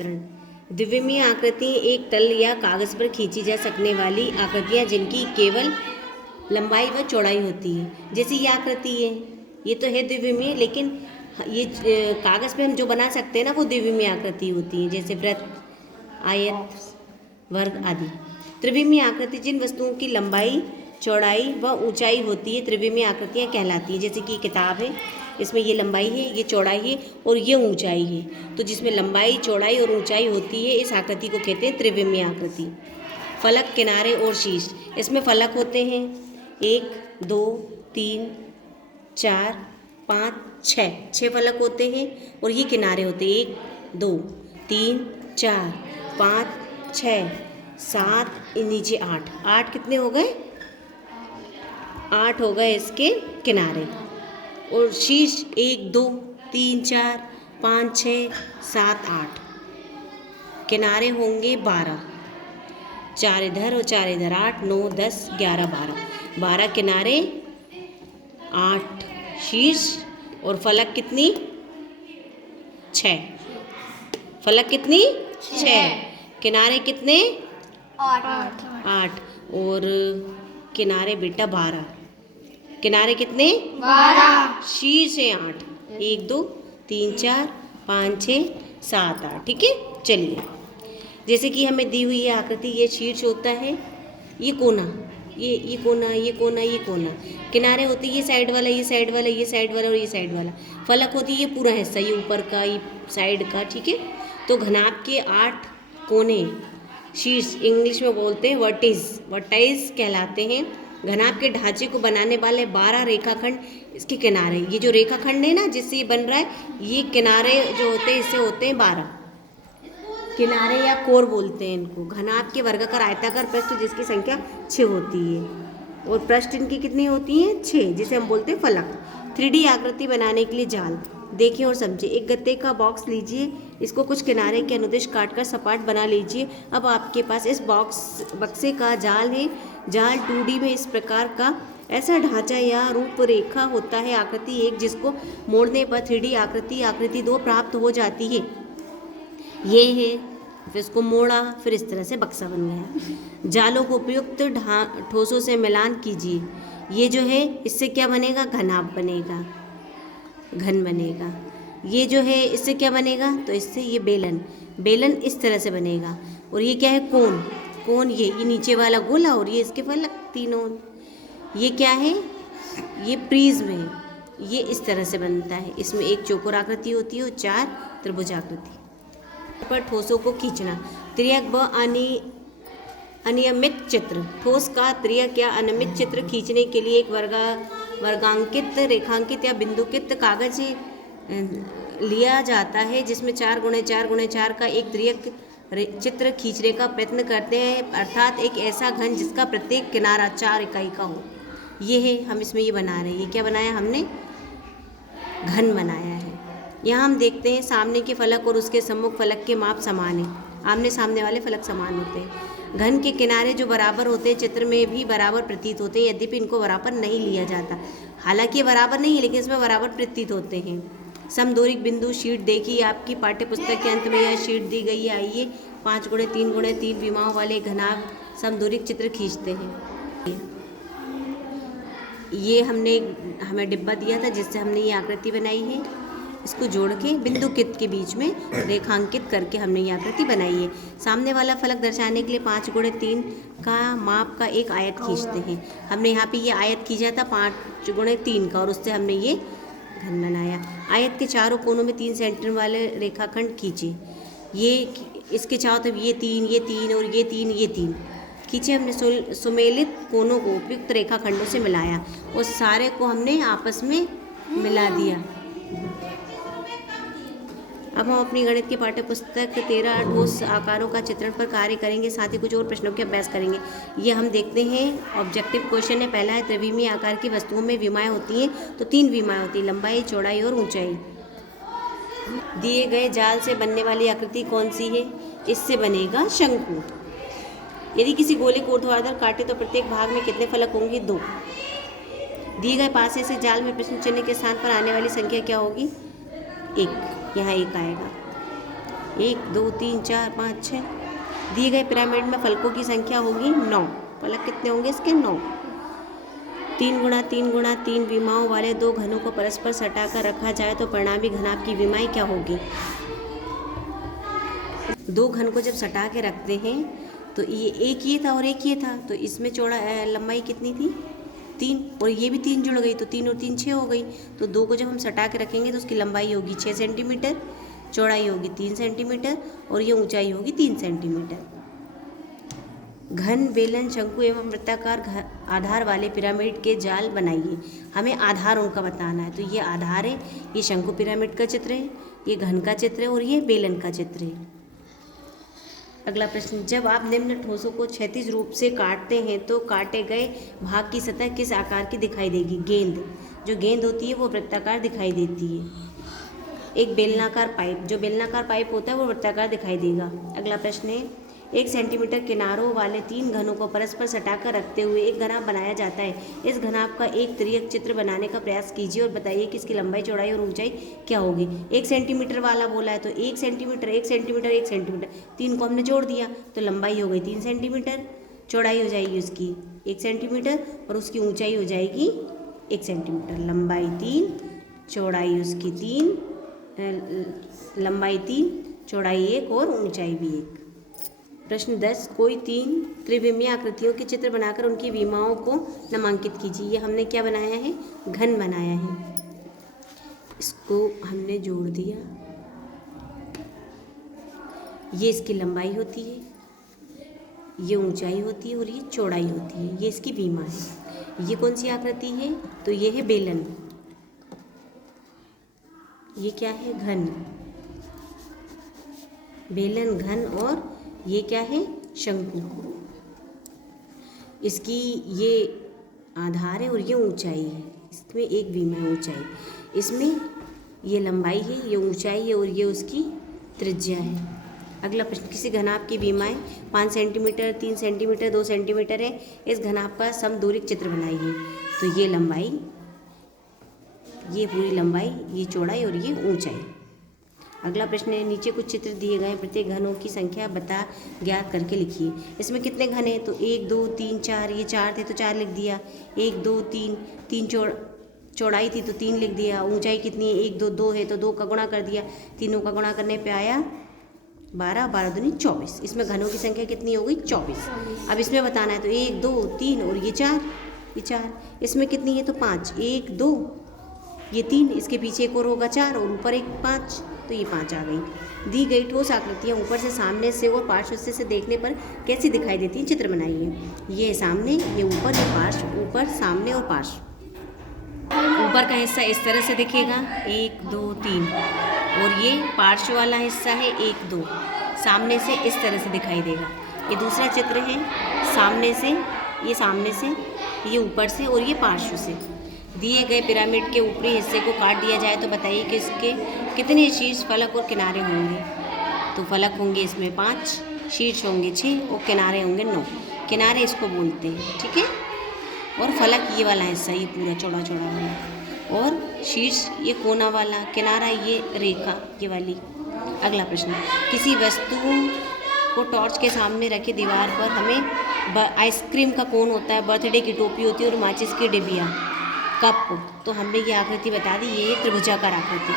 चित्रण। द्विविमीय आकृति एक तल या कागज पर खींची जा सकने वाली आकृतियाँ जिनकी केवल लंबाई व चौड़ाई होती है। जैसे ये आकृति है, ये तो है द्विविमीय, लेकिन ये कागज पे हम जो बना सकते हैं ना, वो द्विविमीय आकृति होती है, जैसे वृत्त, आयत, वर्ग आदि। त्रिविमीय आकृति जिन वस्तुओं की लंबाई, चौड़ाई व ऊंचाई होती है त्रिविमीय आकृतियाँ कहलाती हैं। जैसे कि किताब है, इसमें ये लंबाई है, ये चौड़ाई है और ये ऊंचाई है, तो जिसमें लंबाई, चौड़ाई और ऊंचाई होती है, इस आकृति को कहते हैं त्रिविमीय आकृति। फलक, किनारे और शीर्ष, इसमें फलक होते हैं 1, 2, 3, 4, 5, 6 फलक होते हैं, और ये किनारे होते हैं 1, 2, 3, 4, 5, 6, 7, नीचे 8 कितने हो गए? 8 हो गए इसके किनारे। और शीर्ष 1, 2, 3, 4, 5, 6, 7, 8, किनारे होंगे 12, 4 इधर और 4 इधर, 8, 9, 10, 11, 12 किनारे, 8 शीर्ष, और फलक कितनी? 6। फलक कितनी? 6। किनारे कितने? 8 और किनारे बेटा 12। किनारे कितने? 12। शीर्ष है 8, 1, 2, 3, 4, 5, 6, 7, 8। ठीक है, चलिए। जैसे कि हमें दी हुई है आकृति, ये शीर्ष होता है, ये कोना, ये कोना, ये कोना, ये कोना। किनारे होते ये साइड वाला, ये साइड वाला, ये साइड वाला और ये साइड वाला। फलक होती है ये पूरा हिस्सा, ये ऊपर का, ये साइड का। ठीक है, तो घनाभ के 8 कोने, शीर्ष इंग्लिश में बोलते हैं वर्टाइज कहलाते हैं। घनाभ के ढांचे को बनाने वाले 12 रेखाखंड इसके किनारे, ये जो रेखाखंड है ना जिससे ये बन रहा है, ये किनारे जो होते हैं इससे होते हैं 12 किनारे, या कोर बोलते हैं इनको। घनाभ के वर्गाकार आयताकार पृष्ठ जिसकी संख्या 6 होती है, और पृष्ठ इनकी कितनी होती हैं? 6, जिसे हम बोलते हैं फलक। 3D आकृति बनाने के लिए जाल देखें और समझें। एक गत्ते का बॉक्स लीजिए, इसको कुछ किनारे के अनुदिश काटकर सपाट बना लीजिए। अब आपके पास इस बक्से का जाल है। जाल 2D में इस प्रकार का ऐसा ढांचा या रूपरेखा होता है आकृति 1, जिसको मोड़ने पर 3D आकृति 2 प्राप्त हो जाती है। ये है, फिर इसको मोड़ा, फिर इस तरह से बक्सा बन गया। जालों को उपयुक्त ठोसों से मिलान कीजिए। ये जो है इससे क्या बनेगा? घनाभ बनेगा, घन बनेगा। ये जो है इससे क्या बनेगा? तो इससे ये बेलन इस तरह से बनेगा। और ये क्या है? कोन, ये नीचे वाला गोला, और ये इसके फलक तीनों। ये क्या है? ये प्रिज्म है, ये इस तरह से बनता है। इसमें एक चौकोर आकृति होती है और 4 त्रिभुज आकृति। पर ठोसों को खींचना, त्रियक व अनियमित चित्र। ठोस का त्रियक या अनियमित चित्र खींचने के लिए एक वर्गांकित, रेखांकित या बिंदुकित कागज लिया जाता है, जिसमें 4x4x4 का एक त्रियक चित्र खींचने का प्रयत्न करते हैं, अर्थात एक ऐसा घन जिसका प्रत्येक किनारा 4 इकाई का हो। ये है, हम इसमें ये बना रहे हैं। ये क्या बनाया हमने? घन बनाया है। यहाँ हम देखते हैं सामने के फलक और उसके सम्मुख फलक के माप समान है। आमने सामने वाले फलक समान होते हैं। घन के किनारे जो बराबर होते हैं चित्र में भी बराबर प्रतीत होते हैं, यद्यपि इनको बराबर नहीं लिया जाता। हालांकि ये बराबर नहीं है, लेकिन इसमें बराबर प्रतीत होते हैं। समदूरिक बिंदु शीट देखिए, आपकी पाठ्य पुस्तक के अंत में यह शीट दी गई है। आइए 5x3x3 विमाओं वाले घनाभ समदूरिक चित्र खींचते हैं। ये हमें डिब्बा दिया था जिससे हमने ये आकृति बनाई है। इसको जोड़ के बिंदुकित के बीच में रेखांकित करके हमने ये आकृति बनाई है। सामने वाला फलक दर्शाने के लिए 5x3 का माप का एक आयत खींचते हैं। हमने यहाँ पे ये आयत खींचा था 5x3 का, और उससे हमने ये घन बनाया। आयत के चारों कोनों में 3 सेंटीमीटर वाले रेखाखंड खींचे। ये इसके चारों तरफ ये 3 और ये 3 खींचे। हमने सुमेलित कोनों को उपयुक्त रेखाखंडों से मिलाया और सारे को हमने आपस में मिला दिया। अब हम अपनी गणित की पाठ्य पुस्तक 13 ठोस आकारों का चित्रण पर कार्य करेंगे, साथ ही कुछ और प्रश्नों के अभ्यास करेंगे। ये हम देखते हैं ऑब्जेक्टिव क्वेश्चन है। पहला है, त्रिविमीय आकार की वस्तुओं में विमाएँ होती हैं, तो 3 विमाएँ होती हैं, लंबाई, चौड़ाई और ऊंचाई। दिए गए जाल से बनने वाली आकृति कौन सी है? इससे बनेगा शंकु। यदि किसी गोले को ऊर्ध्वाधर काटे तो प्रत्येक भाग में कितने फलक होंगे? 2। दिए गए पासे से जाल में प्रश्न चिन्ह के स्थान पर आने वाली संख्या क्या होगी? 1। यहाँ 1 आएगा। 1 2 3 4 5 6। दिए गए पिरामिड में फलकों की संख्या होगी 9। फलक कितने होंगे इसके? 9। 3 गुणा 3 गुणा 3 विमाओं वाले दो घनों को परस्पर सटाकर रखा जाए तो परिणामी घनाभ की विमाएं क्या होगी? दो घन को जब सटा के रखते हैं तो ये था और एक ये था, तो इसमें लंबाई कितनी थी? 3, और ये भी 3 जुड़ गई तो 3 और 3 6 हो गई। तो दो को जब हम सटा के रखेंगे तो उसकी लंबाई होगी 6 सेंटीमीटर, चौड़ाई होगी 3 सेंटीमीटर और ये ऊंचाई होगी 3 सेंटीमीटर। घन, बेलन, शंकु एवं वृत्ताकार आधार वाले पिरामिड के जाल बनाइए। हमें आधार उनका बताना है। तो ये आधार है, ये शंकु पिरामिड का चित्र है, ये घन का चित्र है और ये बेलन का चित्र है। अगला प्रश्न, जब आप निम्न ठोसों को क्षैतिज रूप से काटते हैं तो काटे गए भाग की सतह किस आकार की दिखाई देगी? गेंद। जो गेंद होती है वो वृत्ताकार दिखाई देती है। एक बेलनाकार पाइप, जो बेलनाकार पाइप होता है वो वृत्ताकार दिखाई देगा। अगला प्रश्न है, 1 सेंटीमीटर किनारों वाले 3 घनों को परस्पर सटाकर रखते हुए एक घनाभ बनाया जाता है। इस घनाभ का एक तिर्यक चित्र बनाने का प्रयास कीजिए और बताइए कि इसकी लंबाई, चौड़ाई और ऊंचाई क्या होगी। 1 सेंटीमीटर वाला बोला है तो 1 सेंटीमीटर 1 सेंटीमीटर 1 सेंटीमीटर, 3 को हमने जोड़ दिया तो लंबाई हो गई 3 सेंटीमीटर, चौड़ाई हो जाएगी उसकी 1 सेंटीमीटर और उसकी ऊँचाई हो जाएगी 1 सेंटीमीटर। लंबाई 3, चौड़ाई उसकी 3, लंबाई 3, चौड़ाई 1 और ऊंचाई भी 1। प्रश्न 10, कोई 3 त्रिविमीय आकृतियों के चित्र बनाकर उनकी विमाओं को नामांकित कीजिए। ये हमने क्या बनाया है? घन बनाया है। इसको हमने जोड़ दिया। ये इसकी लंबाई होती है, ये ऊंचाई होती है और ये चौड़ाई होती है। ये इसकी विमा है। ये कौन सी आकृति है? तो ये है बेलन। ये क्या है? घन। बेलन, घन, और ये क्या है? शंकु। इसकी ये आधार है और ये ऊंचाई है। इसमें एक विमा है ऊंचाई, इसमें ये लंबाई है, ये ऊंचाई है और ये उसकी त्रिज्या है। अगला प्रश्न, किसी घनाभ की विमाएं 5 सेंटीमीटर, 3 सेंटीमीटर, 2 सेंटीमीटर है। इस घनाभ का समदूरिक चित्र बनाइए। तो ये लंबाई, ये पूरी लंबाई, ये चौड़ाई और ये ऊंचाई। अगला प्रश्न है, नीचे कुछ चित्र दिए गए, प्रत्येक घनों की संख्या ज्ञात करके लिखिए। इसमें कितने घन हैं? तो 1 2 3 4, ये 4 थे तो 4 लिख दिया। 1 2 3, 3 चौड़ाई थी तो 3 लिख दिया। ऊंचाई कितनी है? 1 2 2 है तो 2 का गुणा कर दिया। तीनों का गुणा करने पे आया 12, 12 दूनी 24। इसमें घनों की संख्या कितनी हो गई? 24। अब इसमें बताना है तो 1 2 3 और ये 4, ये 4। इसमें कितनी है? तो 5, 1 2, ये 3, इसके पीछे एक और होगा 4 और ऊपर एक 5, तो ये 5 आ गई। दी गई ठोस आकृतियाँ ऊपर से, सामने से और पार्श्व से देखने पर कैसी दिखाई देती हैं? चित्र बनाइए। ये सामने, ये ऊपर, ये पार्श्व, ऊपर, सामने और पार्श्व। ऊपर का हिस्सा इस तरह से दिखेगा 1 2 3, और ये पार्श्व वाला हिस्सा है 1 2, सामने से इस तरह से दिखाई देगा। ये दूसरा चित्र है, सामने से, ये ऊपर से और ये पार्श्व से। दिए गए पिरामिड के ऊपरी हिस्से को काट दिया जाए तो बताइए कि इसके कितने शीर्ष, फलक और किनारे होंगे। तो फलक होंगे इसमें 5, शीर्ष होंगे 6 और किनारे होंगे 9। किनारे इसको बोलते हैं, ठीक है। और फलक ये वाला हिस्सा, ये पूरा चौड़ा चौड़ा वाला, और शीर्ष ये कोना वाला, किनारा ये रेखा ये वाली। अगला प्रश्न, किसी वस्तु को टॉर्च के सामने रखे दीवार पर हमें आइसक्रीम का कोन होता है, बर्थडे की टोपी होती है और माचिस की डिबिया, कप, तो हमने ये आकृति बता दी, ये त्रिभुजाकार आकृति।